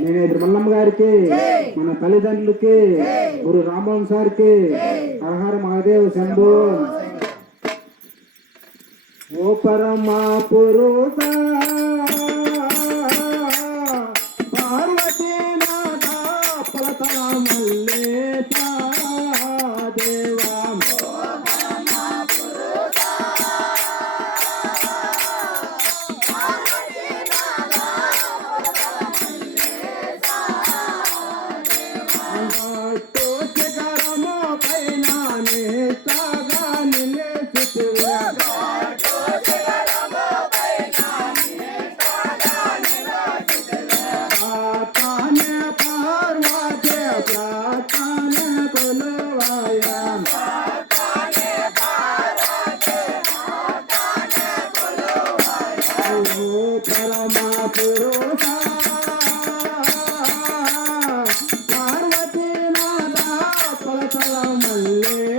నేనేటి మల్లమ్మ గారికి మన తల్లిదండ్రులకి గురు రామ్మోహన్ సార్కి ఆహార మహాదేవ్ శంభు. ఓ పరమా పురోగా my lips.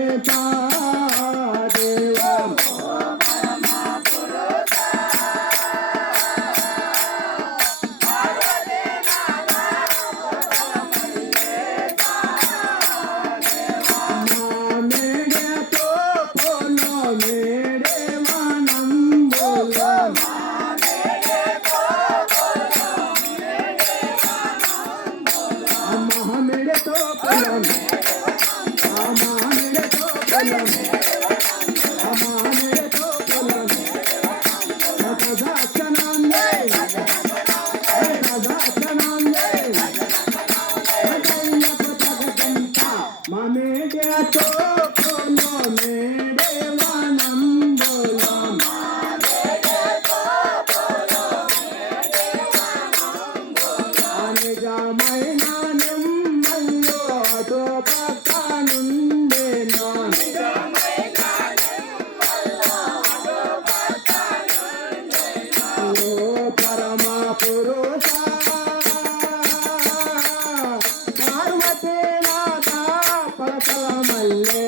love.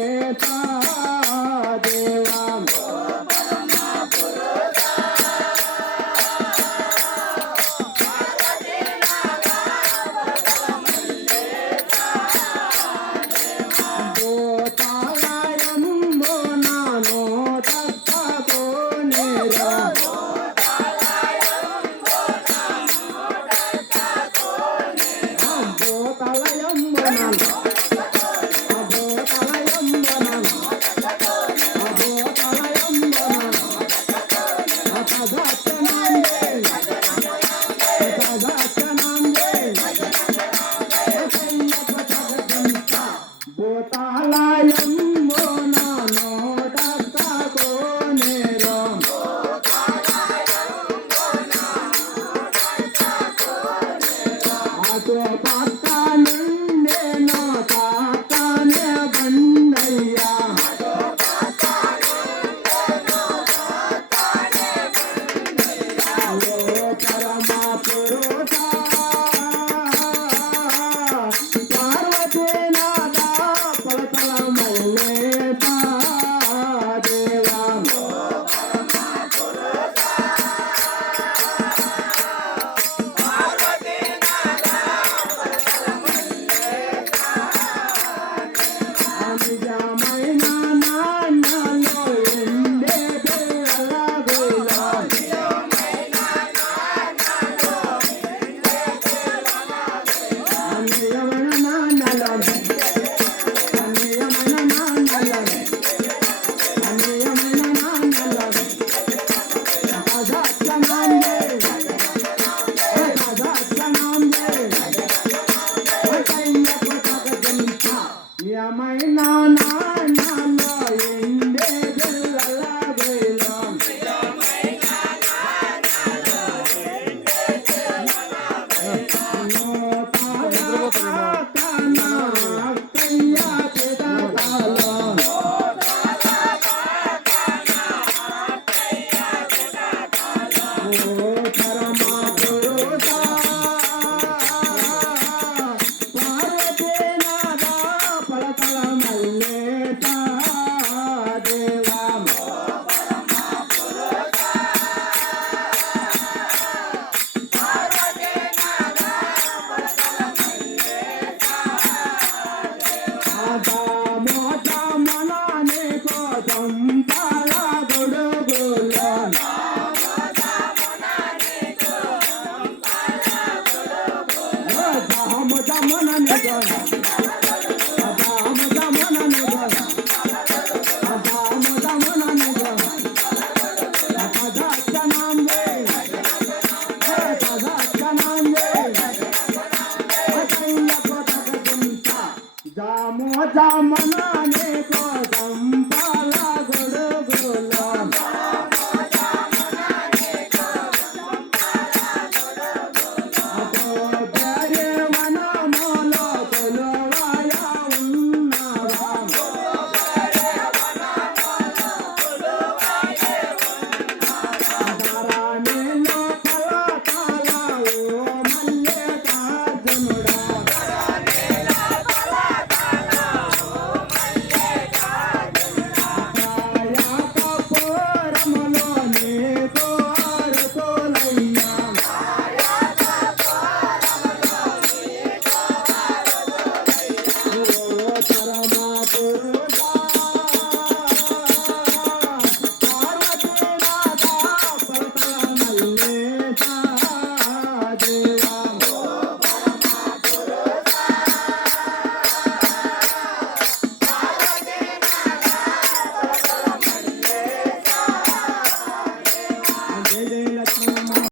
రాజా మన